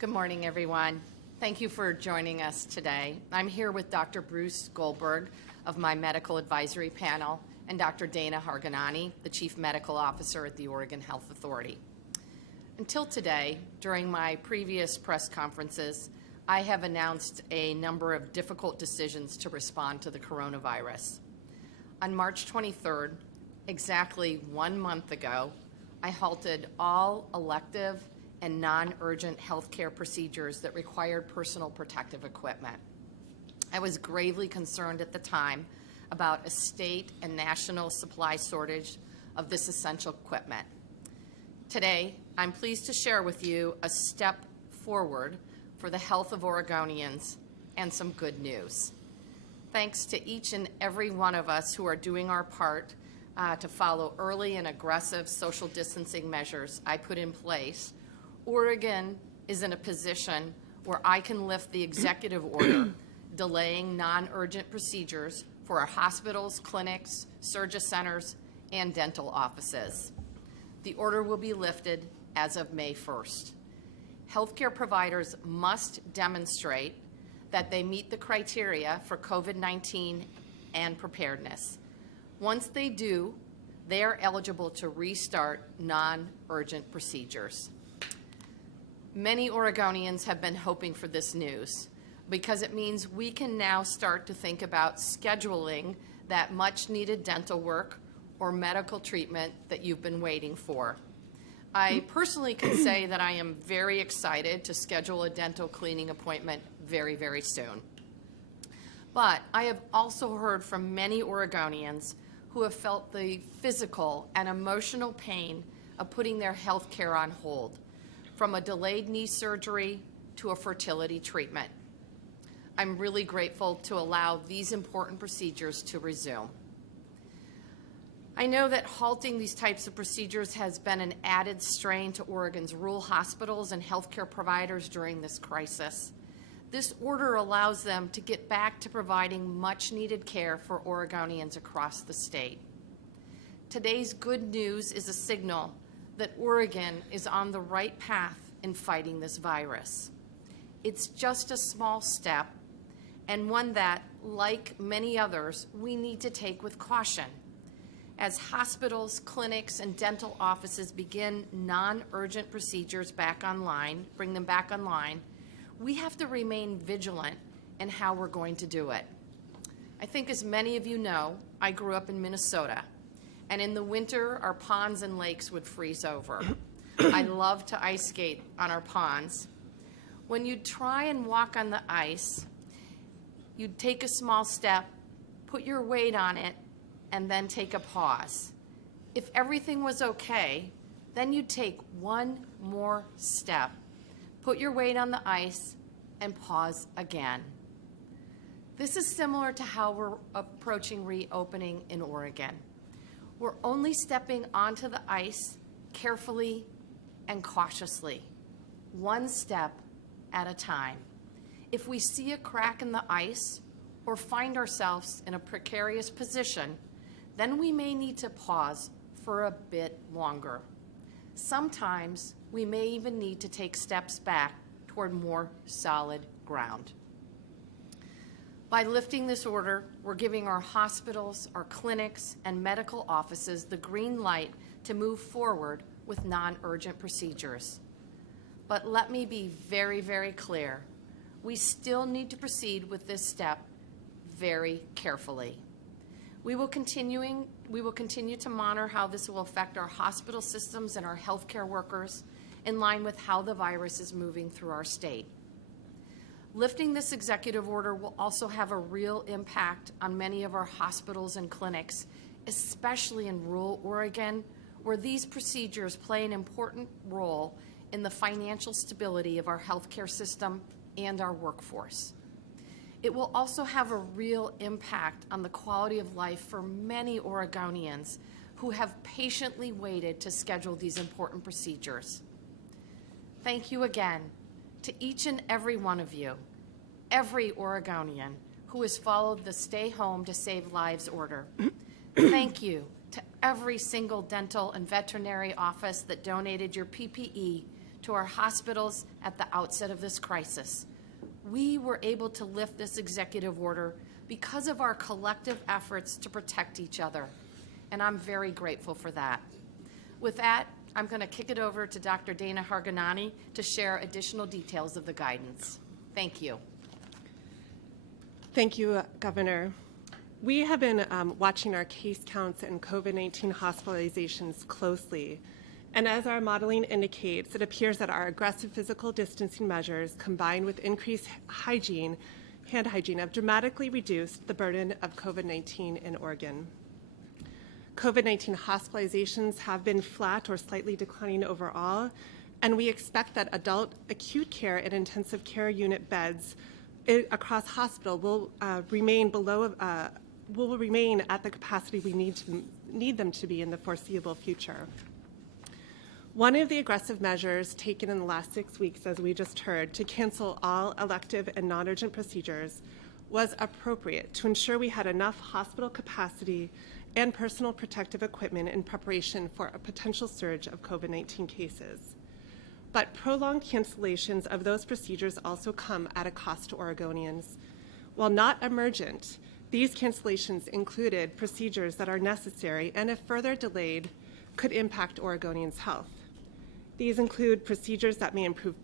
Good morning, everyone. Thank you for joining us today. I'm here with Dr. Bruce Goldberg of my medical advisory panel and Dr. Dana Harganani, the Chief Medical Officer at the Oregon Health Authority. Until today, during my previous press conferences, I have announced a number of difficult decisions to respond to the coronavirus. On March 23rd, exactly 1 month ago, I halted all elective and non-urgent healthcare procedures that required personal protective equipment. I was gravely concerned at the time about a state and national supply shortage of this essential equipment. Today, I'm pleased to share with you a step forward for the health of Oregonians and some good news. Thanks to each and every one of us who are doing our part to follow early and aggressive social distancing measures I put in place, Oregon is in a position where I can lift the executive order delaying non-urgent procedures for our hospitals, clinics, surgery centers, and dental offices. The order will be lifted as of May 1st. Healthcare providers must demonstrate that they meet the criteria for COVID-19 and preparedness. Once they do, they are eligible to restart non-urgent procedures. Many Oregonians have been hoping for this news because it means we can now start to think about scheduling that much-needed dental work or medical treatment that you've been waiting for. I personally can say that I am very excited to schedule a dental cleaning appointment very, very soon. But I have also heard from many Oregonians who have felt the physical and emotional pain of putting their health care on hold, from a delayed knee surgery to a fertility treatment. I'm really grateful to allow these important procedures to resume. I know that halting these types of procedures has been an added strain to Oregon's rural hospitals and healthcare providers during this crisis. This order allows them to get back to providing much-needed care for Oregonians across the state. Today's good news is a signal that Oregon is on the right path in fighting this virus. It's just a small step, and one that, like many others, we need to take with caution. As hospitals, clinics, and dental offices begin non-urgent procedures back online, bring them back online, we have to remain vigilant in how we're going to do it. I think, as many of you know, I grew up in Minnesota, and in the winter, our ponds and lakes would freeze over. I love to ice skate on our ponds. When you try and walk on the ice, you'd take a small step, put your weight on it, and then take a pause. If everything was okay, then you'd take one more step, put your weight on the ice, and pause again. This is similar to how we're approaching reopening in Oregon. We're only stepping onto the ice carefully and cautiously, one step at a time. If we see a crack in the ice or find ourselves in a precarious position, then we may need to pause for a bit longer. Sometimes we may even need to take steps back toward more solid ground. By lifting this order, we're giving our hospitals, our clinics, and medical offices the green light to move forward with non-urgent procedures. But let me be very, very clear. We still need to proceed with this step very carefully. We will continue to monitor how this will affect our hospital systems and our healthcare workers in line with how the virus is moving through our state. Lifting this executive order will also have a real impact on many of our hospitals and clinics, especially in rural Oregon, where these procedures play an important role in the financial stability of our healthcare system and our workforce. It will also have a real impact on the quality of life for many Oregonians who have patiently waited to schedule these important procedures. Thank you again to each and every one of you, every Oregonian who has followed the Stay Home to Save Lives order. Thank you to every single dental and veterinary office that donated your PPE to our hospitals at the outset of this crisis. We were able to lift this executive order because of our collective efforts to protect each other, and I'm very grateful for that. With that, I'm going to kick it over to Dr. Dana Harganani to share additional details of the guidance. Thank you. Thank you, Governor. We have been watching our case counts and COVID-19 hospitalizations closely. And as our modeling indicates, it appears that our aggressive physical distancing measures combined with increased hand hygiene have dramatically reduced the burden of COVID-19 in Oregon. COVID-19 hospitalizations have been flat or slightly declining overall, and we expect that adult acute care and intensive care unit beds across hospital will remain at the capacity we need them to be in the foreseeable future. One of the aggressive measures taken in the last 6 weeks, as we just heard, to cancel all elective and non-urgent procedures was appropriate to ensure we had enough hospital capacity and personal protective equipment in preparation for a potential surge of COVID-19 cases. But prolonged cancellations of those procedures also come at a cost to Oregonians. While not emergent, these cancellations included procedures that are necessary and if further delayed, could impact Oregonians' health. These include procedures that may improve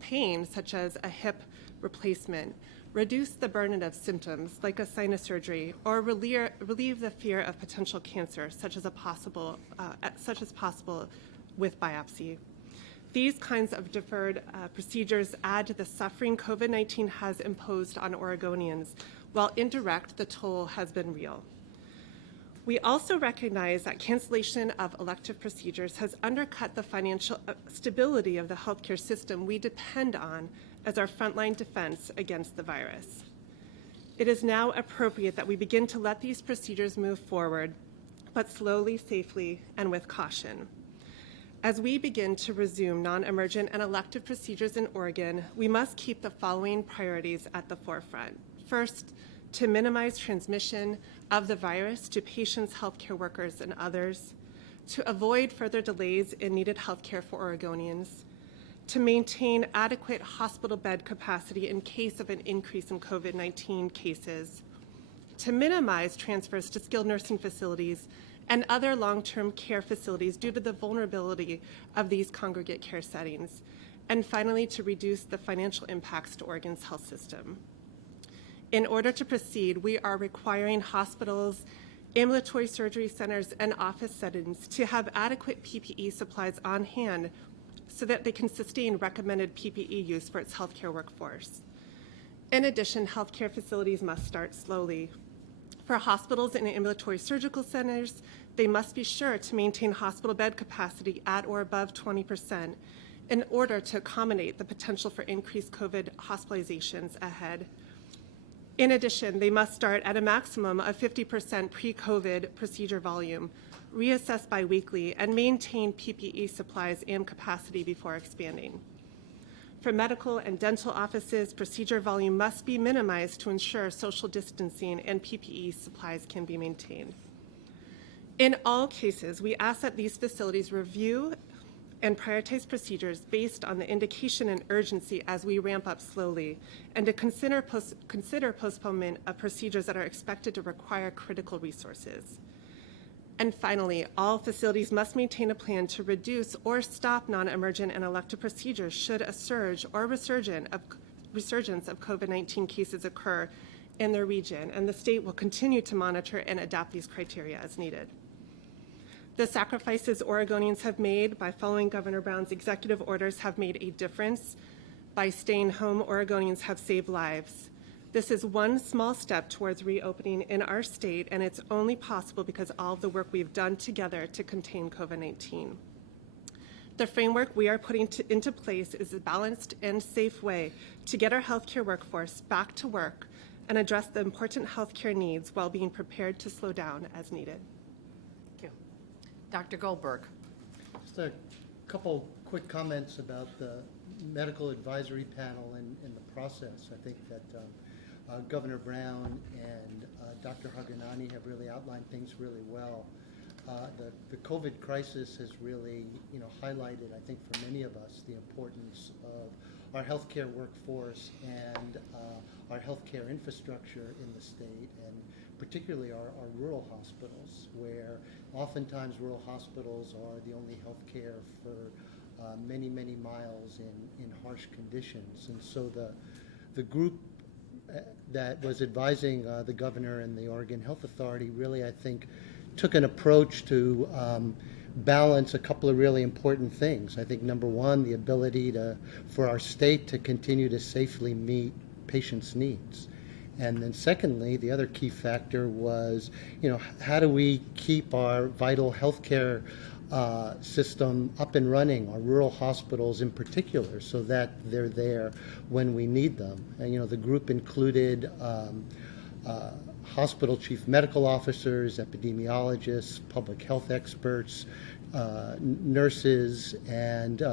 pain, such as a hip replacement, reduce the burden of symptoms like a sinus surgery, or relieve the fear of potential cancer, such as possible with biopsy. These kinds of deferred procedures add to the suffering COVID-19 has imposed on Oregonians, while indirect, the toll has been real. We also recognize that cancellation of elective procedures has undercut the financial stability of the healthcare system we depend on as our frontline defense against the virus. It is now appropriate that we begin to let these procedures move forward, but slowly, safely, and with caution. As we begin to resume non-emergent and elective procedures in Oregon, we must keep the following priorities at the forefront. First, to minimize transmission of the virus to patients, healthcare workers, and others, to avoid further delays in needed healthcare for Oregonians, to maintain adequate hospital bed capacity in case of an increase in COVID-19 cases, to minimize transfers to skilled nursing facilities and other long-term care facilities due to the vulnerability of these congregate care settings, and finally, to reduce the financial impacts to Oregon's health system. In order to proceed, we are requiring hospitals, ambulatory surgery centers, and office settings to have adequate PPE supplies on hand so that they can sustain recommended PPE use for its healthcare workforce. In addition, healthcare facilities must start slowly. For hospitals and ambulatory surgical centers, they must be sure to maintain hospital bed capacity at or above 20% in order to accommodate the potential for increased COVID hospitalizations ahead. In addition, they must start at a maximum of 50% pre-COVID procedure volume, reassess biweekly, and maintain PPE supplies and capacity before expanding. For medical and dental offices, procedure volume must be minimized to ensure social distancing and PPE supplies can be maintained. In all cases, we ask that these facilities review and prioritize procedures based on the indication and urgency as we ramp up slowly, and to consider postponement of procedures that are expected to require critical resources. And finally, all facilities must maintain a plan to reduce or stop non-emergent and elective procedures should a surge or resurgence of COVID-19 cases occur in their region, and the state will continue to monitor and adapt these criteria as needed. The sacrifices Oregonians have made by following Governor Brown's executive orders have made a difference. By staying home, Oregonians have saved lives. This is one small step towards reopening in our state, and it's only possible because of all of the work we've done together to contain COVID-19. The framework we are putting into place is a balanced and safe way to get our healthcare workforce back to work and address the important healthcare needs while being prepared to slow down as needed. Dr. Goldberg. Just a couple quick comments about the medical advisory panel and the process. I think that Governor Brown and Dr. Harganani have really outlined things really well. the COVID crisis has really, highlighted, I think, for many of us, the importance of our healthcare workforce and our healthcare infrastructure in the state, and particularly our rural hospitals, where oftentimes rural hospitals are the only healthcare for many, many miles in harsh conditions. And so the group that was advising the governor and the Oregon Health Authority really, I think, took an approach to balance a couple of really important things. I think number one, the ability for our state to continue to safely meet patients' needs. And then secondly, the other key factor was, how do we keep our vital healthcare system up and running, our rural hospitals in particular, so that they're there when we need them. And, the group included hospital chief medical officers, epidemiologists, public health experts, nurses, and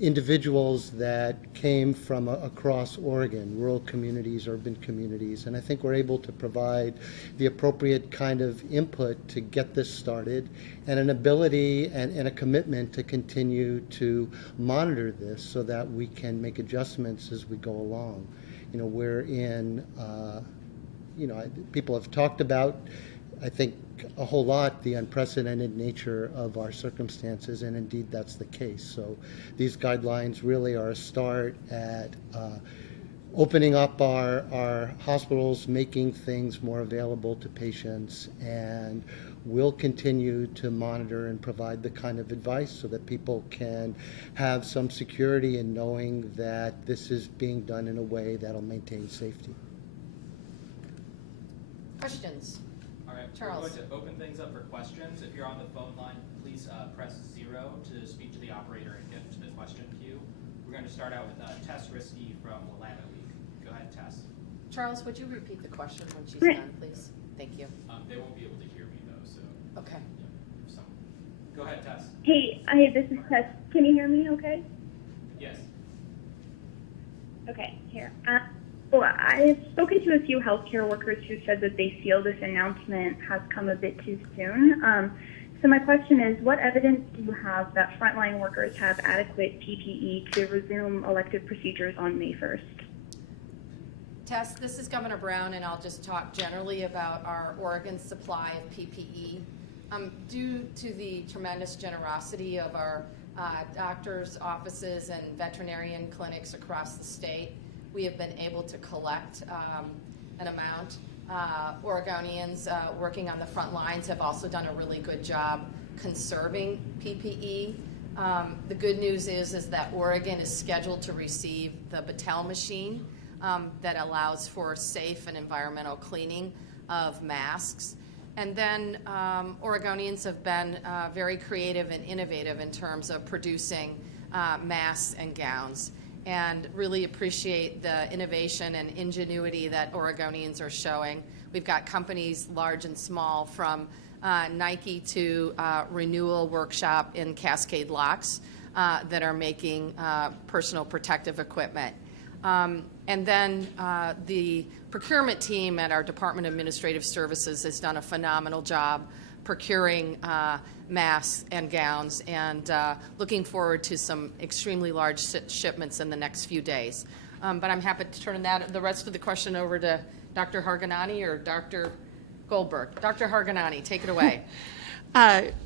individuals that came from across Oregon, rural communities, urban communities. And I think we're able to provide the appropriate kind of input to get this started, and an ability and a commitment to continue to monitor this so that we can make adjustments as we go along. We're in, people have talked about, I think, a whole lot the unprecedented nature of our circumstances, and indeed that's the case. So these guidelines really are a start at opening up our hospitals, making things more available to patients, and we'll continue to monitor and provide the kind of advice so that people can have some security in knowing that this is being done in a way that'll maintain safety. Questions? All right, Charles. we're going to open things up for questions. If you're on the phone line, please press 0 to speak to the operator and get to the question queue. We're going to start out with Tess Risky from Willamette Week. Go ahead, Tess. Charles, would you repeat the question when she's done, please? Thank you. They won't be able to hear me, though, so. Okay. Yeah, go ahead, Tess. Hey, this is Tess. Can you hear me okay? Yes. Okay, here. Well, I've spoken to a few healthcare workers who said that they feel this announcement has come a bit too soon. So my question is, what evidence do you have that frontline workers have adequate PPE to resume elective procedures on May 1st? Tess, this is Governor Brown, and I'll just talk generally about our Oregon supply of PPE. Due to the tremendous generosity of our doctors' offices and veterinarian clinics across the state, we have been able to collect an amount. Oregonians working on the front lines have also done a really good job conserving PPE. The good news is that Oregon is scheduled to receive the Ppe machine that allows for safe and environmental cleaning of masks. And then Oregonians have been very creative and innovative in terms of producing masks and gowns, and really appreciate the innovation and ingenuity that Oregonians are showing. We've got companies large and small, from Nike to Renewal Workshop in Cascade Locks, that are making personal protective equipment. And then the procurement team at our Department of Administrative Services has done a phenomenal job procuring masks and gowns, and looking forward to some extremely large shipments in the next few days. But I'm happy to turn the rest of the question over to Dr. Harganani or Dr. Goldberg. Dr. Harganani, take it away.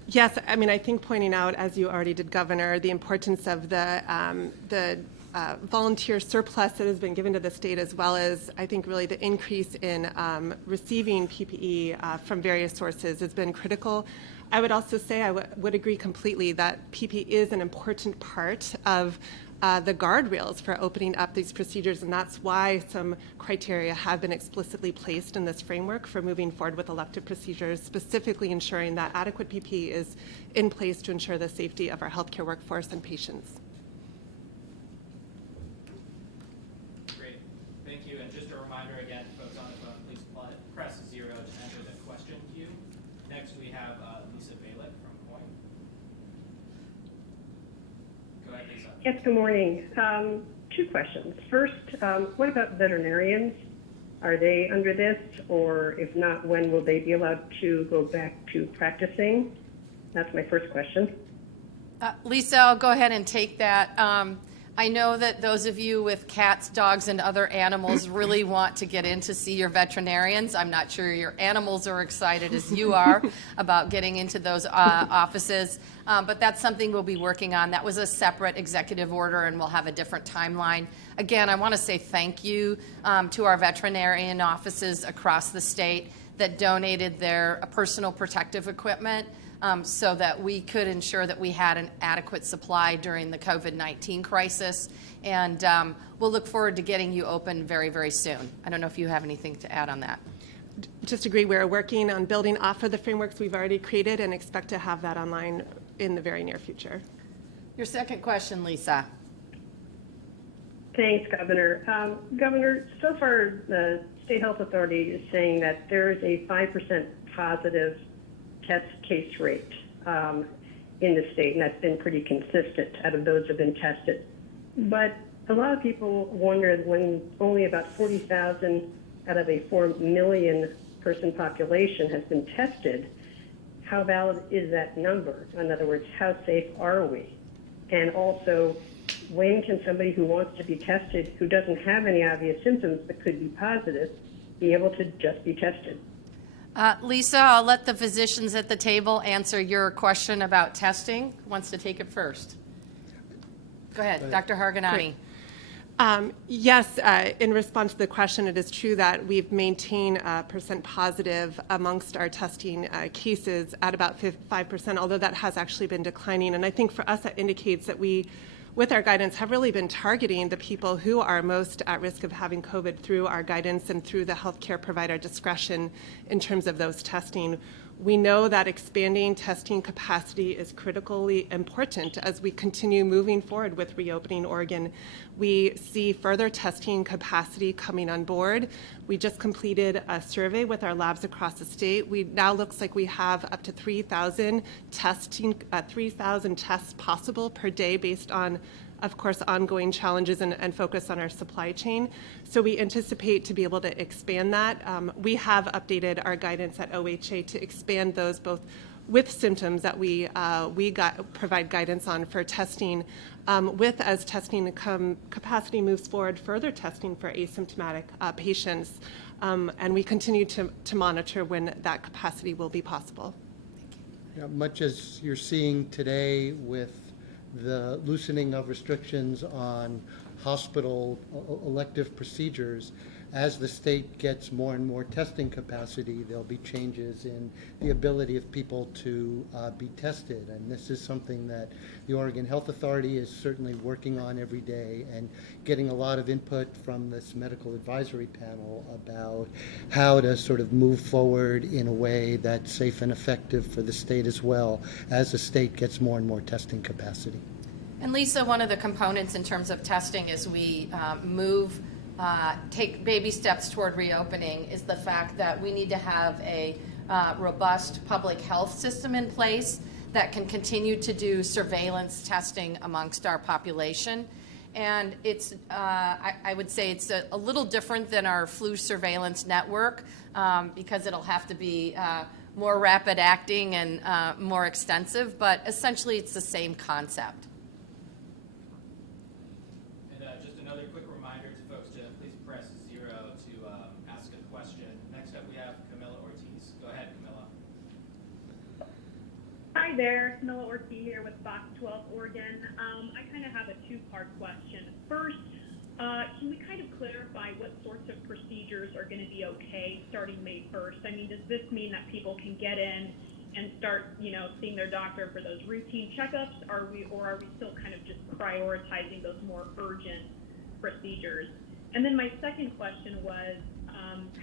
Yes, I mean, I think pointing out, as you already did, Governor, the importance of the volunteer surplus that has been given to the state, as well as, I think, really the increase in receiving PPE from various sources has been critical. I would also say I would agree completely that PPE is an important part of the guardrails for opening up these procedures, and that's why some criteria have been explicitly placed in this framework for moving forward with elective procedures, specifically ensuring that adequate PPE is in place to ensure the safety of our healthcare workforce and patients. Great. Thank you. And just a reminder again, folks on the phone, please press 0 to enter the question queue. Next, we have Lisa Balick from Coin. Go ahead, Lisa. Yes, good morning. Two questions. First, what about veterinarians? Are they under this, or if not, when will they be allowed to go back to practicing? That's my first question. Lisa, I'll go ahead and take that. I know that those of you with cats, dogs, and other animals really want to get in to see your veterinarians. I'm not sure your animals are excited as you are about getting into those offices, but that's something we'll be working on. That was a separate executive order, and we'll have a different timeline. Again, I want to say thank you to our veterinarian offices across the state that donated their personal protective equipment so that we could ensure that we had an adequate supply during the COVID-19 crisis. And we'll look forward to getting you open very, very soon. I don't know if you have anything to add on that. Just agree, we're working on building off of the frameworks we've already created and expect to have that online in the very near future. Your second question, Lisa. Thanks, Governor. Governor, so far the State Health Authority is saying that there is a 5% positive test case rate in the state, and that's been pretty consistent out of those who have been tested. But a lot of people wonder, when only about 40,000 out of a 4 million person population has been tested, how valid is that number? In other words, how safe are we? And also, when can somebody who wants to be tested, who doesn't have any obvious symptoms but could be positive, be able to just be tested? Lisa, I'll let the physicians at the table answer your question about testing. Who wants to take it first? Go ahead, Dr. Harganani. Yes, in response to the question, it is true that we've maintained percent positive amongst our testing cases at about 5%, although that has actually been declining. And I think for us, that indicates that we, with our guidance, have really been targeting the people who are most at risk of having COVID through our guidance and through the healthcare provider discretion in terms of those testing. We know that expanding testing capacity is critically important as we continue moving forward with reopening Oregon. We see further testing capacity coming on board. We just completed a survey with our labs across the state. We now looks like we have up to 3,000 tests possible per day based on, of course, ongoing challenges and focus on our supply chain. So we anticipate to be able to expand that. We have updated our guidance at OHA to expand those both with symptoms that we provide guidance on for testing, with as testing capacity moves forward, further testing for asymptomatic patients, and we continue to monitor when that capacity will be possible. Yeah, much as you're seeing today with the loosening of restrictions on hospital elective procedures, as the state gets more and more testing capacity, there'll be changes in the ability of people to be tested. And this is something that the Oregon Health Authority is certainly working on every day and getting a lot of input from this medical advisory panel about how to sort of move forward in a way that's safe and effective for the state as well, as the state gets more and more testing capacity. And Lisa, one of the components in terms of testing as we take baby steps toward reopening is the fact that we need to have a robust public health system in place that can continue to do surveillance testing amongst our population. And it's, I would say it's a little different than our flu surveillance network because it'll have to be more rapid acting and more extensive, but essentially it's the same concept. Hi there, Camilla Ortiz here with Fox 12 Oregon. I kind of have a two-part question. First, can we kind of clarify what sorts of procedures are going to be okay starting May 1st? I mean, does this mean that people can get in and start, seeing their doctor for those routine checkups? Or are we still kind of just prioritizing those more urgent procedures? And then my second question was,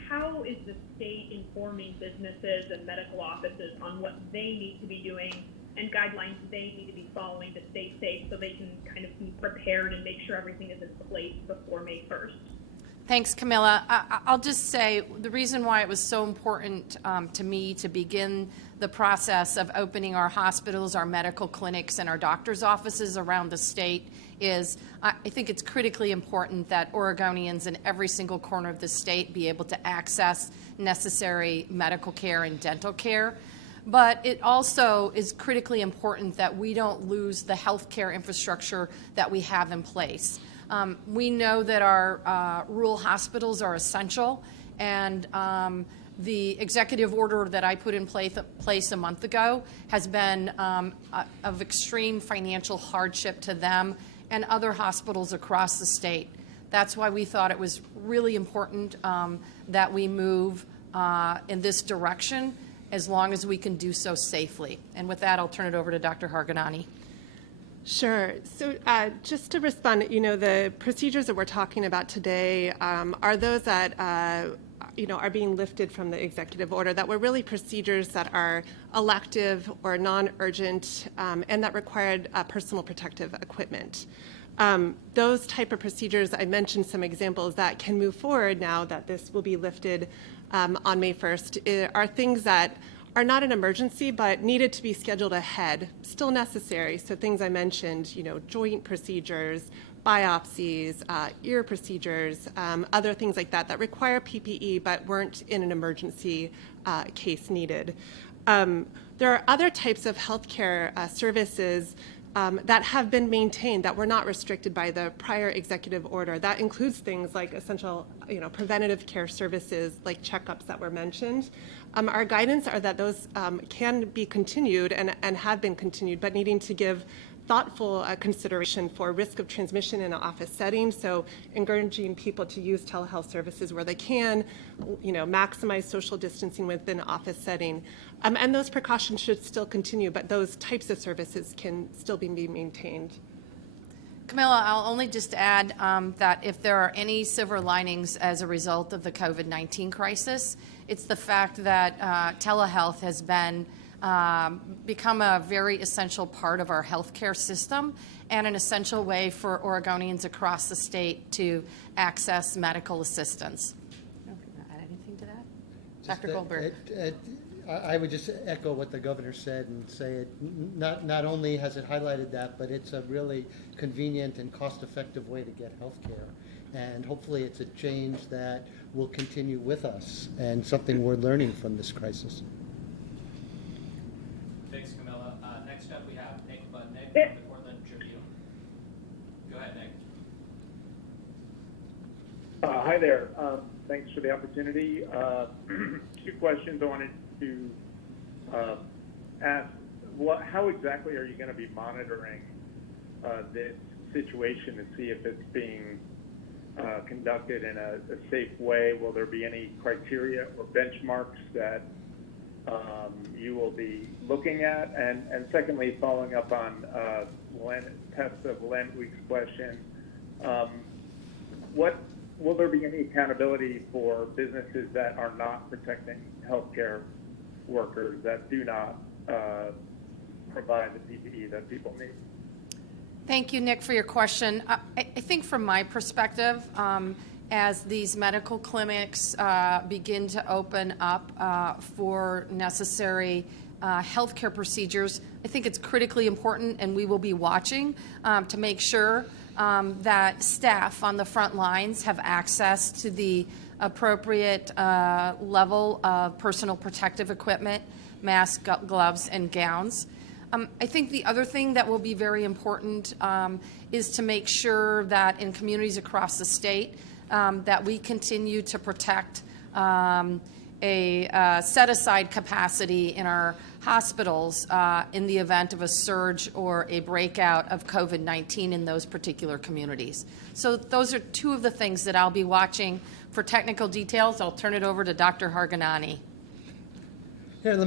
how is the state informing businesses and medical offices on what they need to be doing and guidelines they need to be following to stay safe so they can kind of be prepared and make sure everything is in place before May 1st? Thanks, Camilla. I'll just say the reason why it was so important to me to begin the process of opening our hospitals, our medical clinics, and our doctors' offices around the state is I think it's critically important that Oregonians in every single corner of the state be able to access necessary medical care and dental care. But it also is critically important that we don't lose the healthcare infrastructure that we have in place. We know that our rural hospitals are essential, and the executive order that I put in place a month ago has been of extreme financial hardship to them and other hospitals across the state. That's why we thought it was really important that we move in this direction as long as we can do so safely. And with that, I'll turn it over to Dr. Harganani. Sure. So just to respond, the procedures that we're talking about today are those that, are being lifted from the executive order, that were really procedures that are elective or non-urgent and that required personal protective equipment. Those type of procedures, I mentioned some examples that can move forward now that this will be lifted on May 1st, are things that are not an emergency but needed to be scheduled ahead, still necessary. So things I mentioned, joint procedures, biopsies, ear procedures, other things like that require PPE but weren't in an emergency case needed. There are other types of healthcare services that have been maintained that were not restricted by the prior executive order. That includes things like essential, preventative care services like checkups that were mentioned. Our guidance are that those can be continued and have been continued, but needing to give thoughtful consideration for risk of transmission in an office setting. So encouraging people to use telehealth services where they can, maximize social distancing within an office setting. And those precautions should still continue, but those types of services can still be maintained. Camilla, I'll only just add that if there are any silver linings as a result of the COVID-19 crisis, it's the fact that telehealth has become a very essential part of our healthcare system and an essential way for Oregonians across the state to access medical assistance. I don't know if you want to add anything to that? Dr. Goldberg. I would just echo what the governor said and say it not only has it highlighted that, but it's a really convenient and cost-effective way to get health care. And hopefully it's a change that will continue with us and something we're learning from this crisis. Thanks, Camilla. Next up, we have Nick Budnick from the Portland Tribune. Go ahead, Nick. Hi there. Thanks for the opportunity. Two questions I wanted to ask. How exactly are you going to be monitoring this situation and see if it's being conducted in a safe way? Will there be any criteria or benchmarks that you will be looking at? And secondly, following up on Tessa Lenwick's question, will there be any accountability for businesses that are not protecting healthcare workers, that do not provide the PPE that people need? Thank you, Nick, for your question. I think from my perspective, as these medical clinics begin to open up for necessary healthcare procedures, I think it's critically important, and we will be watching to make sure that staff on the front lines have access to the appropriate level of personal protective equipment, masks, gloves, and gowns. I think the other thing that will be very important is to make sure that in communities across the state that we continue to protect a set-aside capacity in our hospitals in the event of a surge or a breakout of COVID-19 in those particular communities. So those are two of the things that I'll be watching. For technical details, I'll turn it over to Dr. Harganani. Here, I'm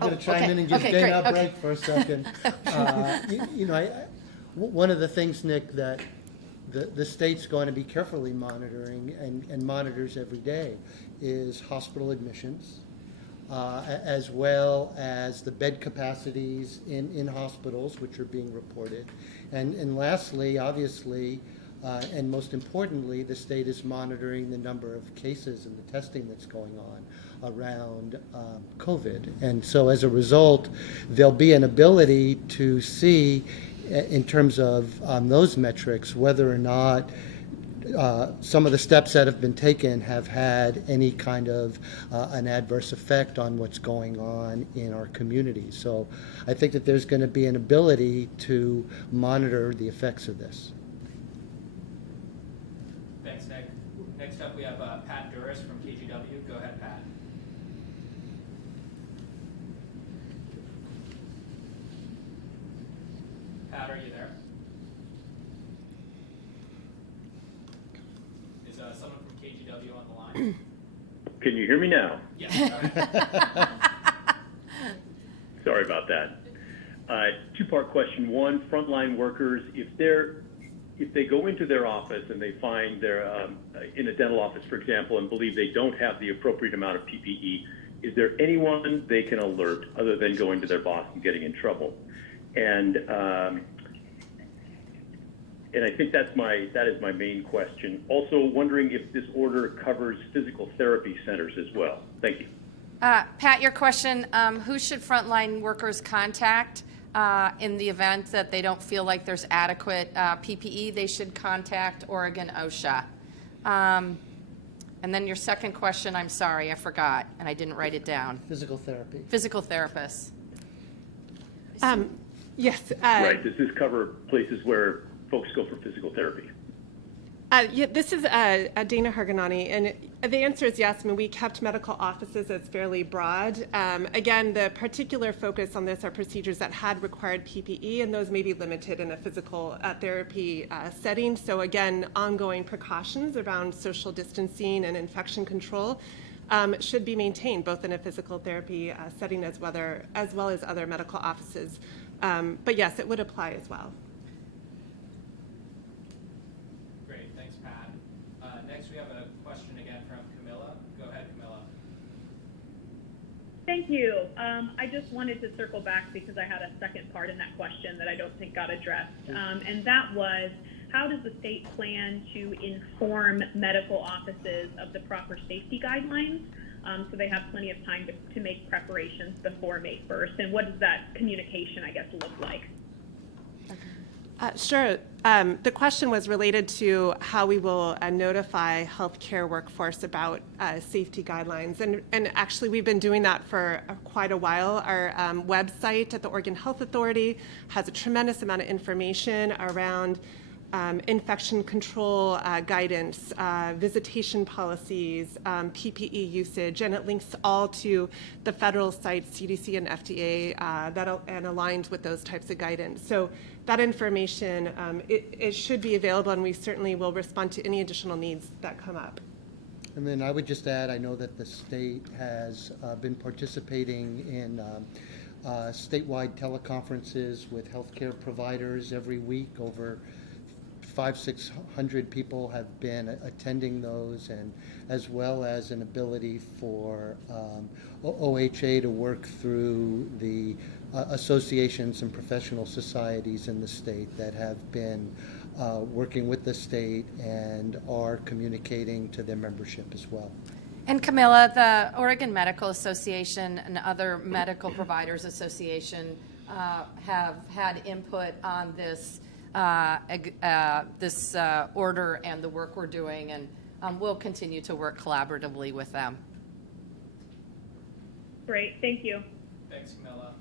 going to chime in and give Dana a break for a second. One of the things, Nick, that the state's going to be carefully monitoring and monitors every day is hospital admissions, as well as the bed capacities in hospitals, which are being reported. And lastly, obviously, And most importantly, the state is monitoring the number of cases and the testing that's going on around COVID. And so as a result, there'll be an ability to see in terms of those metrics whether or not some of the steps that have been taken have had any kind of an adverse effect on what's going on in our community. So I think that there's going to be an ability to monitor the effects of this. Thanks, Nick. Next up, we have Pat Duras from KGW. Go ahead, Pat. Pat, are you there? Is someone from KGW on the line? Can you hear me now? Yes. Go ahead. Sorry about that. Two-part question. One, frontline workers, if they go into their office and they find they're in a dental office, for example, and believe they don't have the appropriate amount of PPE, is there anyone they can alert other than going to their boss and getting in trouble? And I think that is my main question. Also wondering if this order covers physical therapy centers as well. Thank you. Pat, your question, who should frontline workers contact in the event that they don't feel like there's adequate PPE? They should contact Oregon OSHA. And then your second question, I'm sorry, I forgot, and I didn't write it down. Physical therapy. Physical therapists. Yes. Right. Does this cover places where folks go for physical therapy? Yeah, this is Dana Harganani, and the answer is yes. I mean, we kept medical offices as fairly broad. Again, the particular focus on this are procedures that had required PPE, and those may be limited in a physical therapy setting. So again, ongoing precautions around social distancing and infection control should be maintained, both in a physical therapy setting as well as other medical offices. But yes, it would apply as well. Great, thanks, Pat. Next, we have a question again from Camilla. Go ahead, Camilla. Thank you. I just wanted to circle back because I had a second part in that question that I don't think got addressed. And that was, how does the state plan to inform medical offices of the proper safety guidelines so they have plenty of time to make preparations before May 1st? And what does that communication, I guess, look like? Sure. The question was related to how we will notify healthcare workforce about safety guidelines. And actually, we've been doing that for quite a while. Our website at the Oregon Health Authority has a tremendous amount of information around infection control guidance, visitation policies, PPE usage, and it links all to the federal sites, CDC and FDA, and aligns with those types of guidance. So that information, it should be available, and we certainly will respond to any additional needs that come up. And then I would just add, I know that the state has been participating in statewide teleconferences with healthcare providers every week. Over 500-600 people have been attending those, and as well as an ability for OHA to work through the associations and professional societies in the state that have been working with the state and are communicating to their membership as well. And Camilla, the Oregon Medical Association and other medical providers association have had input on this order and the work we're doing, and we'll continue to work collaboratively with them. Great, thank you. Thanks, Camilla.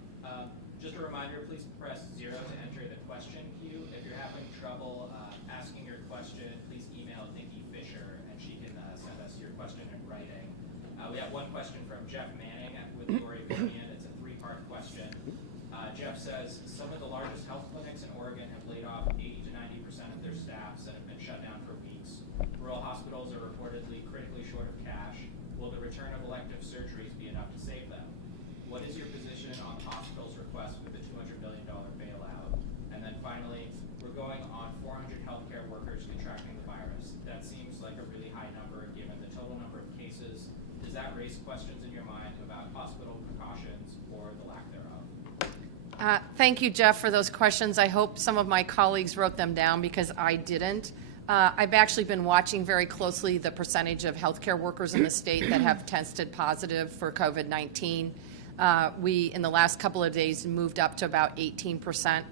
Just a reminder, please press 0 to enter the question queue. If you're having trouble asking your question, please email Nikki Fisher, and she can send us your question in writing. We have one question from Jeff Manning with the Oregonian. It's a 3-part question. Jeff says, some of the largest health clinics in Oregon have laid off 80 to 90% of their staffs and have been shut down for weeks. Rural hospitals are reportedly critically short of cash. Will the return of elective surgeries be enough to save them? What is your position on the hospital's request for the $200 million bailout? And then finally, we're going on 400 healthcare workers contracting the virus. That seems like a really high number given the total number of cases. Does that raise questions in your mind about hospital precautions or the lack thereof? Thank you, Jeff, for those questions. I hope some of my colleagues wrote them down because I didn't. I've actually been watching very closely the percentage of healthcare workers in the state that have tested positive for COVID-19. We, in the last couple of days, moved up to about 18%.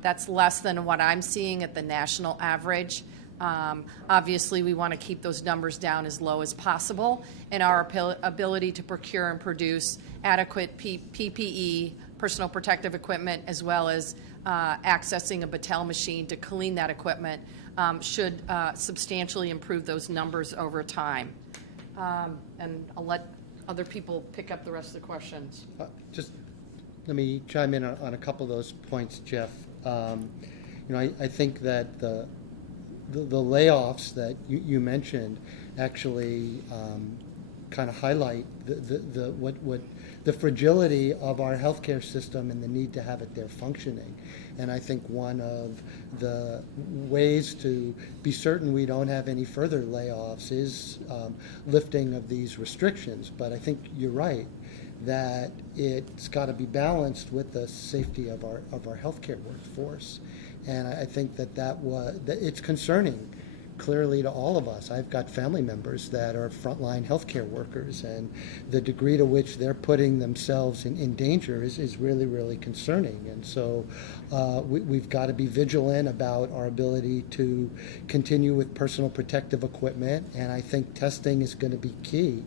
That's less than what I'm seeing at the national average. Obviously, we want to keep those numbers down as low as possible, and our ability to procure and produce adequate PPE, personal protective equipment, as well as accessing a Battelle machine to clean that equipment should substantially improve those numbers over time. And I'll let other people pick up the rest of the questions. Just let me chime in on a couple of those points, Jeff. I think that the layoffs that you mentioned actually kind of highlight the fragility of our healthcare system and the need to have it there functioning. And I think one of the ways to be certain we don't have any further layoffs is lifting of these restrictions. But I think you're right that it's got to be balanced with the safety of our healthcare workforce. And I think that it's concerning, clearly, to all of us. I've got family members that are frontline healthcare workers, and the degree to which they're putting themselves in danger is really, really concerning. And so we've got to be vigilant about our ability to continue with personal protective equipment, and I think testing is going to be key.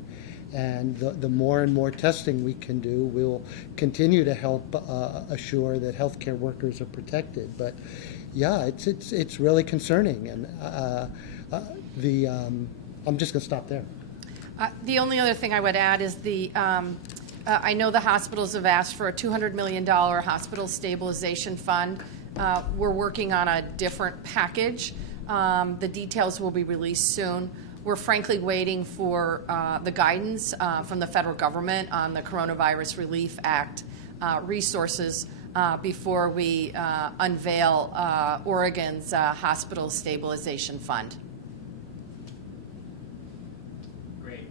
And the more and more testing we can do, we'll continue to help assure that healthcare workers are protected. But yeah, it's really concerning, and I'm just going to stop there. The only other thing I would add is I know the hospitals have asked for a $200 million hospital stabilization fund. We're working on a different package. The details will be released soon. We're frankly waiting for the guidance from the federal government on the Coronavirus Relief Act resources before we unveil Oregon's hospital stabilization fund. Great.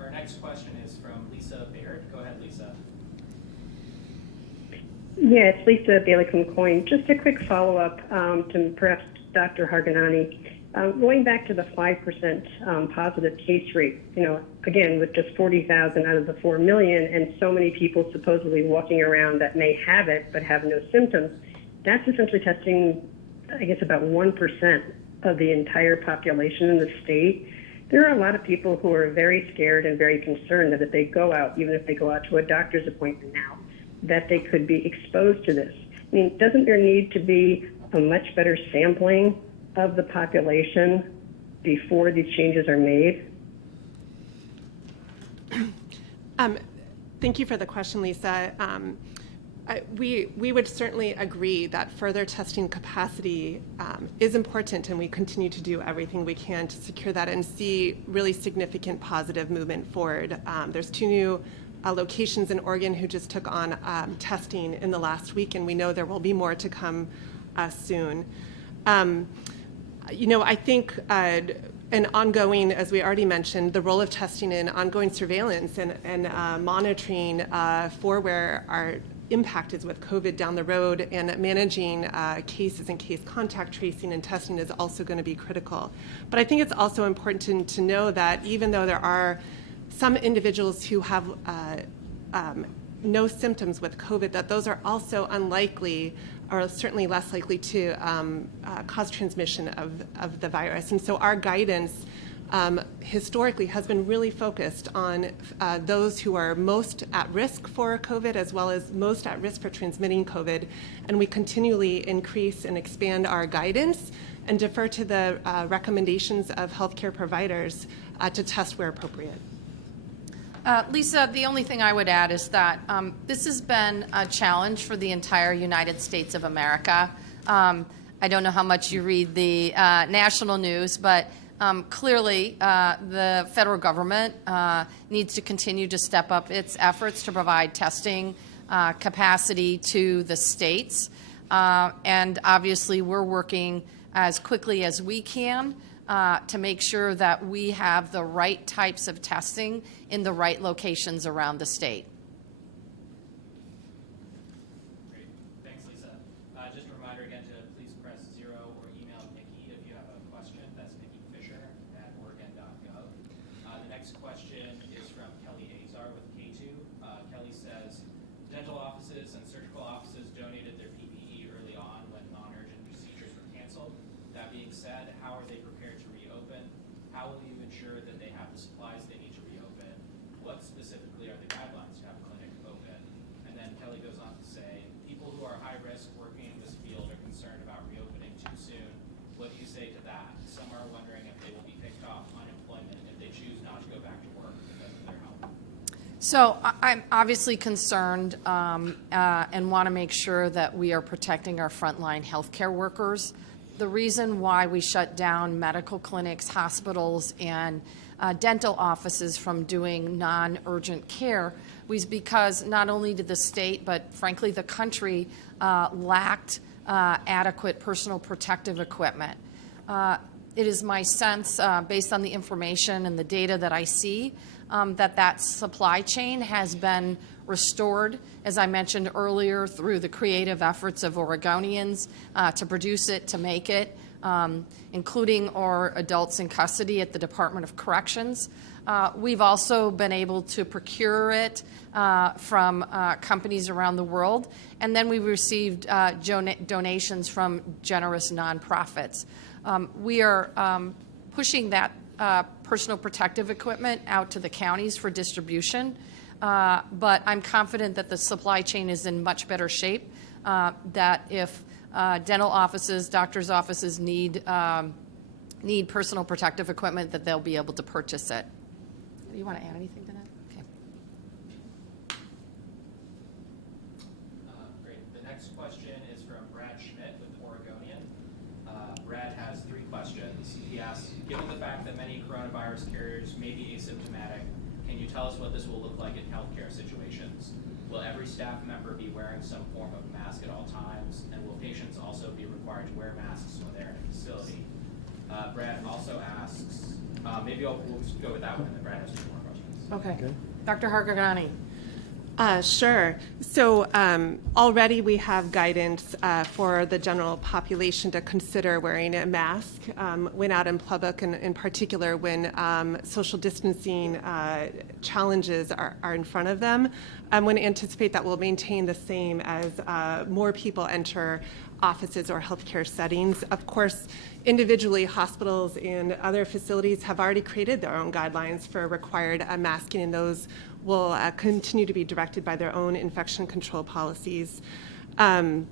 Our next question is from Lisa Baird. Go ahead, Lisa. Yeah, it's Lisa Bailey from Coin. Just a quick follow-up to perhaps Dr. Harganani. Going back to the 5% positive case rate, again, with just 40,000 out of the 4 million and so many people supposedly walking around that may have it but have no symptoms, that's essentially testing, I guess, about 1% of the entire population in the state. There are a lot of people who are very scared and very concerned that if they go out, even if they go out to a doctor's appointment now, that they could be exposed to this. I mean, doesn't there need to be a much better sampling of the population before these changes are made? Thank you for the question, Lisa. We would certainly agree that further testing capacity is important, and we continue to do everything we can to secure that and see really significant positive movement forward. There's 2 new locations in Oregon who just took on testing in the last week, and we know there will be more to come soon. I think an ongoing, as we already mentioned, the role of testing in ongoing surveillance and monitoring for where our impact is with COVID down the road, and managing cases and case contact tracing and testing is also going to be critical. But I think it's also important to know that even though there are some individuals who have no symptoms with COVID, that those are also unlikely, or certainly less likely to cause transmission of the virus. And so our guidance historically has been really focused on those who are most at risk for COVID, as well as most at risk for transmitting COVID. And we continually increase and expand our guidance and defer to the recommendations of healthcare providers to test where appropriate. Lisa, the only thing I would add is that this has been a challenge for the entire United States of America. I don't know how much you read the national news, but clearly the federal government needs to continue to step up its efforts to provide testing capacity to the states. And obviously we're working as quickly as we can to make sure that we have the right types of testing in the right locations around the state. Great. Thanks, Lisa. Just a reminder again to please press 0 or email Nikki if you have a question. next question is from Kelly Azar with K2. Kelly says, dental offices and surgical offices donated their PPE early on when non-urgent procedures were canceled. That being said, how are they prepared to reopen? How will you ensure that they have the supplies they need to reopen? What specifically are the guidelines to have a clinic open? And then Kelly goes on to say, people who are high risk working in this field are concerned about reopening too soon. What do you say to that? Some are wondering if they will be picked off unemployment if they choose not to go back to work because of their health. So I'm obviously concerned and want to make sure that we are protecting our frontline healthcare workers. The reason why we shut down medical clinics, hospitals, and dental offices from doing non-urgent care was because not only did the state, but frankly the country lacked adequate personal protective equipment. It is my sense, based on the information and the data that I see, that supply chain has been restored, as I mentioned earlier, through the creative efforts of Oregonians to produce it, to make it, including our adults in custody at the Department of Corrections. We've also been able to procure it from companies around the world, and then we received donations from generous nonprofits. We are pushing that personal protective equipment out to the counties for distribution, but I'm confident that the supply chain is in much better shape, that if dental offices, doctors' offices need personal protective equipment, that they'll be able to purchase it. Do you want to add anything to that? Okay. Great. The next question is from Brad Schmidt with Oregonian. Brad has 3 questions. He asks, given the fact that many coronavirus carriers may be asymptomatic, can you tell us what this will look like in healthcare situations? Will every staff member be wearing some form of mask at all times? And will patients also be required to wear masks when they're in a facility? Brad also asks, maybe we'll just go with that one, and then Brad has 2 more questions. Okay. Dr. Hargagani. Sure. So already we have guidance for the general population to consider wearing a mask when out in public, and in particular when social distancing challenges are in front of them. I'm going to anticipate that we'll maintain the same as more people enter offices or healthcare settings. Of course, individually, hospitals and other facilities have already created their own guidelines for required masking, and those will continue to be directed by their own infection control policies. And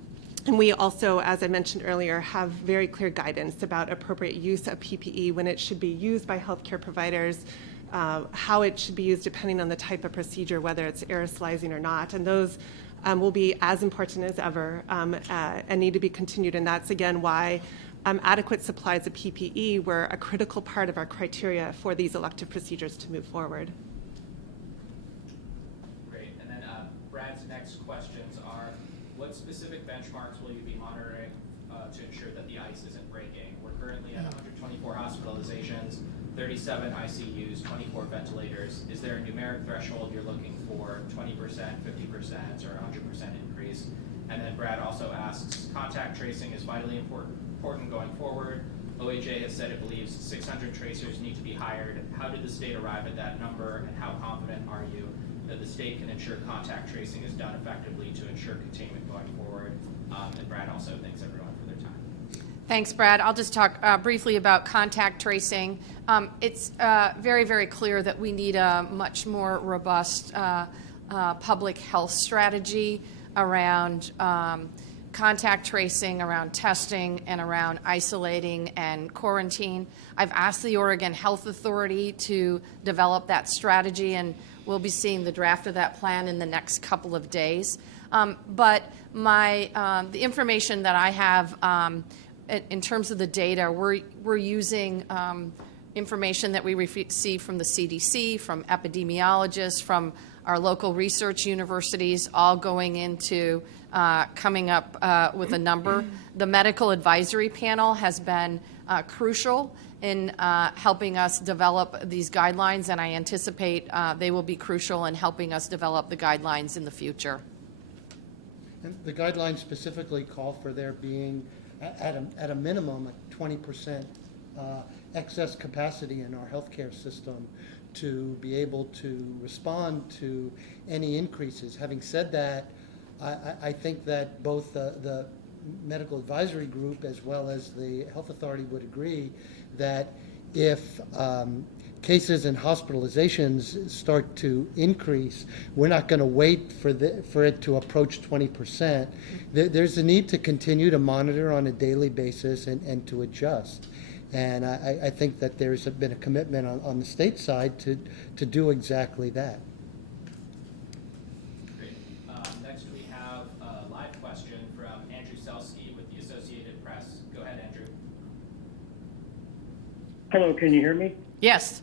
we also, as I mentioned earlier, have very clear guidance about appropriate use of PPE, when it should be used by healthcare providers, how it should be used depending on the type of procedure, whether it's aerosolizing or not. And those will be as important as ever and need to be continued. And that's, again, why adequate supplies of PPE were a critical part of our criteria for these elective procedures to move forward. Brad's next questions are, what specific benchmarks will you be monitoring to ensure that the ice isn't breaking? We're currently at 124 hospitalizations, 37 ICUs, 24 ventilators. Is there a numeric threshold you're looking for, 20%, 50%, or 100% increase? And then Brad also asks, contact tracing is vitally important going forward. OHA has said it believes 600 tracers need to be hired. How did the state arrive at that number, and how confident are you that the state can ensure contact tracing is done effectively to ensure containment going forward? And Brad also thanks everyone for their time. Thanks, Brad. I'll just talk briefly about contact tracing. It's very, very clear that we need a much more robust public health strategy around contact tracing, around testing, and around isolating and quarantine. I've asked the Oregon Health Authority to develop that strategy, and we'll be seeing the draft of that plan in the next couple of days. But the information that I have in terms of the data, we're using information that we receive from the CDC, from epidemiologists, from our local research universities, all going into coming up with a number. The medical advisory panel has been crucial in helping us develop these guidelines, and I anticipate they will be crucial in helping us develop the guidelines in the future. And the guidelines specifically call for there being, at a minimum, a 20% excess capacity in our healthcare system to be able to respond to any increases. Having said that, I think that both the medical advisory group as well as the health authority would agree that if cases and hospitalizations start to increase, we're not going to wait for it to approach 20%. There's a need to continue to monitor on a daily basis and to adjust. And I think that there's been a commitment on the state side to do exactly that. Great. Next we have a live question from Andrew Selsky with the Associated Press. Go ahead, Andrew. Hello, can you hear me? Yes.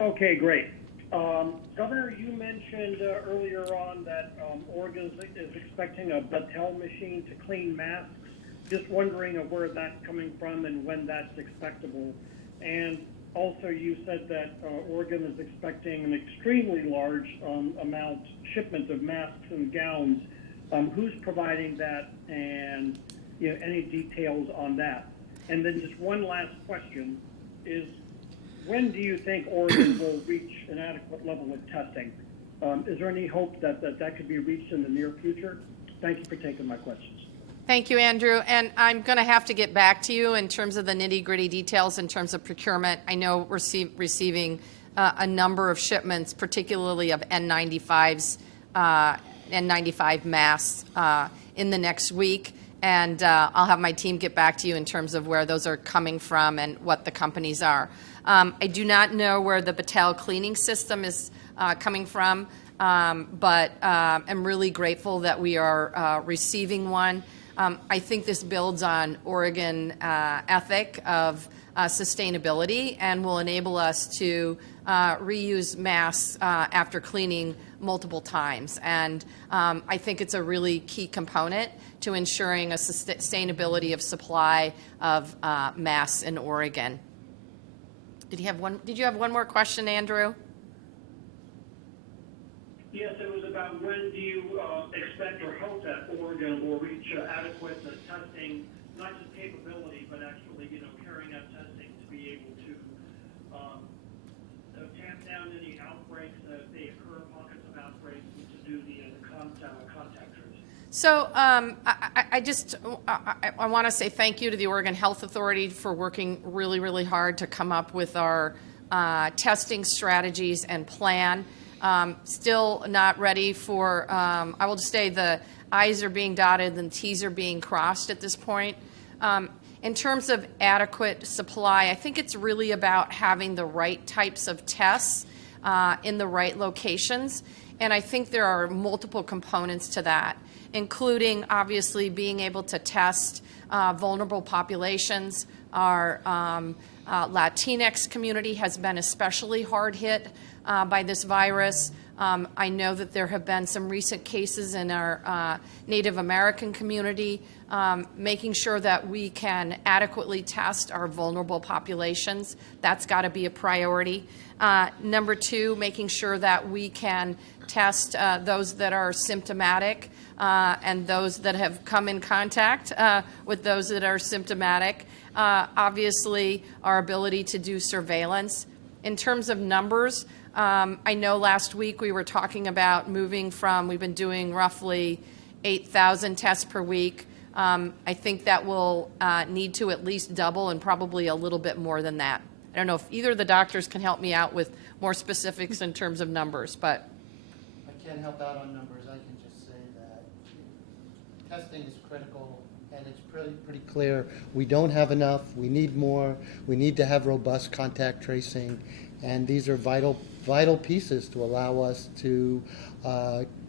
Okay, great. Governor, you mentioned earlier on that Oregon is expecting a Battelle machine to clean masks. Just wondering of where that's coming from and when that's expectable. And also you said that Oregon is expecting an extremely large shipment of masks and gowns. Who's providing that, and any details on that? And then just one last question is, when do you think Oregon will reach an adequate level of testing? Is there any hope that could be reached in the near future? Thank you for taking my questions. Thank you, Andrew. And I'm going to have to get back to you in terms of the nitty-gritty details in terms of procurement. I know we're receiving a number of shipments, particularly of N95s, N95 masks in the next week. And I'll have my team get back to you in terms of where those are coming from and what the companies are. I do not know where the Battelle cleaning system is coming from, but I'm really grateful that we are receiving one. I think this builds on Oregon ethic of sustainability and will enable us to reuse masks after cleaning multiple times. And I think it's a really key component to ensuring a sustainability of supply of masks in Oregon. Did you have one more question, Andrew? Yes, it was about when do you expect or hope that Oregon will reach adequate testing, not just capability, but actually, carrying out testing to be able to tamp down any outbreaks that they occur, pockets of outbreaks, and to do the contact tracing. So I want to say thank you to the Oregon Health Authority for working really, really hard to come up with our testing strategies and plan. Still not ready for, I will just say the I's are being dotted and the T's are being crossed at this point. In terms of adequate supply, I think it's really about having the right types of tests in the right locations. And I think there are multiple components to that, including obviously being able to test vulnerable populations. Our Latinx community has been especially hard hit by this virus. I know that there have been some recent cases in our Native American community, making sure that we can adequately test our vulnerable populations. That's got to be a priority. Number two, making sure that we can test those that are symptomatic and those that have come in contact with those that are symptomatic. Obviously, our ability to do surveillance. In terms of numbers, I know last week we were talking about moving from, we've been doing roughly 8,000 tests per week. I think that will need to at least double and probably a little bit more than that. I don't know if either of the doctors can help me out with more specifics in terms of numbers, but. I can't help out on numbers. I can just say that testing is critical, and it's pretty clear. We don't have enough. We need more. We need to have robust contact tracing, and these are vital pieces to allow us to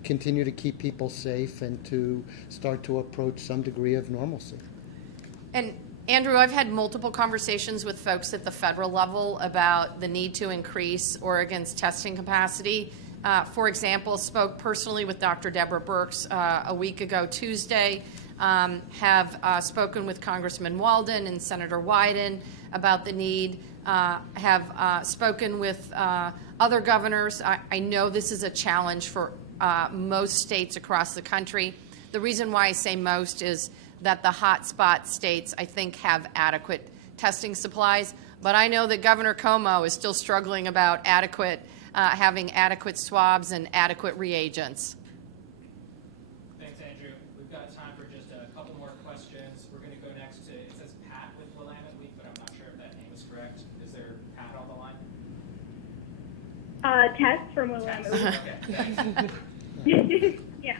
continue to keep people safe and to start to approach some degree of normalcy. And Andrew, I've had multiple conversations with folks at the federal level about the need to increase Oregon's testing capacity. For example, spoke personally with Dr. Deborah Birx a week ago Tuesday, have spoken with Congressman Walden and Senator Wyden about the need, have spoken with other governors. I know this is a challenge for most states across the country. The reason why I say most is that the hotspot states, I think, have adequate testing supplies. But I know that Governor Cuomo is still struggling about having adequate swabs and adequate reagents. Thanks, Andrew. We've got time for just a couple more questions. We're going to go next to, it says Pat with Willamette Week, but I'm not sure if that name is correct. Is there Pat on the line? Tess from Willamette. Okay, thanks. Yeah.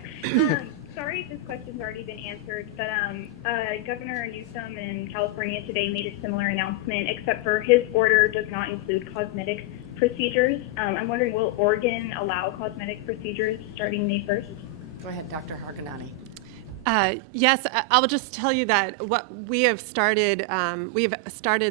Sorry if this question's already been answered, but Governor Newsom in California today made a similar announcement, except for his order does not include cosmetic procedures. I'm wondering, will Oregon allow cosmetic procedures starting May 1st? Go ahead, Dr. Harganani. Yes, I will just tell you that what we have started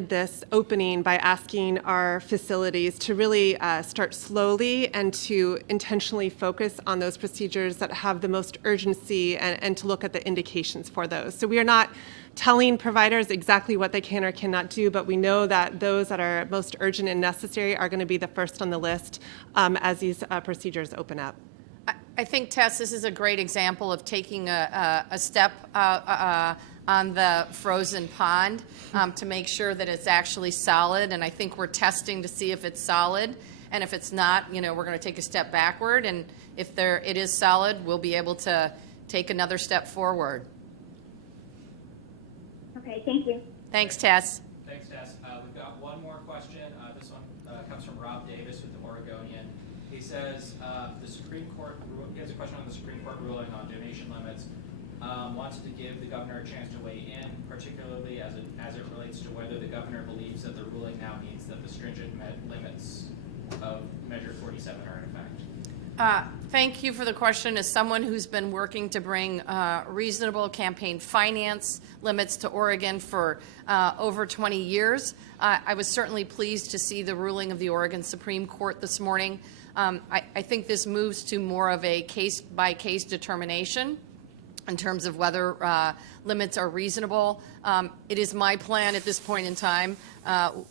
this opening by asking our facilities to really start slowly and to intentionally focus on those procedures that have the most urgency and to look at the indications for those. So we are not telling providers exactly what they can or cannot do, but we know that those that are most urgent and necessary are going to be the first on the list as these procedures open up. I think, Tess, this is a great example of taking a step on the frozen pond to make sure that it's actually solid. And I think we're testing to see if it's solid. And if it's not, we're going to take a step backward. And if it is solid, we'll be able to take another step forward. Okay, thank you. Thanks, Tess. Thanks, Tess. We've got one more question. This one comes from Rob Davis with the Oregonian. He says the Supreme Court, he has a question on the Supreme Court ruling on donation limits. Wants to give the governor a chance to weigh in, particularly as it relates to whether the governor believes that the ruling now means that the stringent limits of Measure 47 are in effect. Thank you for the question. As someone who's been working to bring reasonable campaign finance limits to Oregon for over 20 years, I was certainly pleased to see the ruling of the Oregon Supreme Court this morning. I think this moves to more of a case-by-case determination in terms of whether limits are reasonable. It is my plan at this point in time,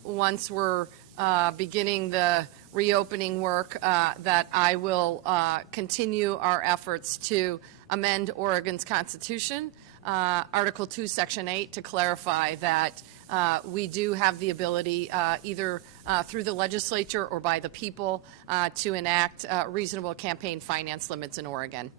once we're beginning the reopening work, that I will continue our efforts to amend Oregon's Constitution, Article 2, Section 8, to clarify that we do have the ability, either through the legislature or by the people, to enact reasonable campaign finance limits in Oregon.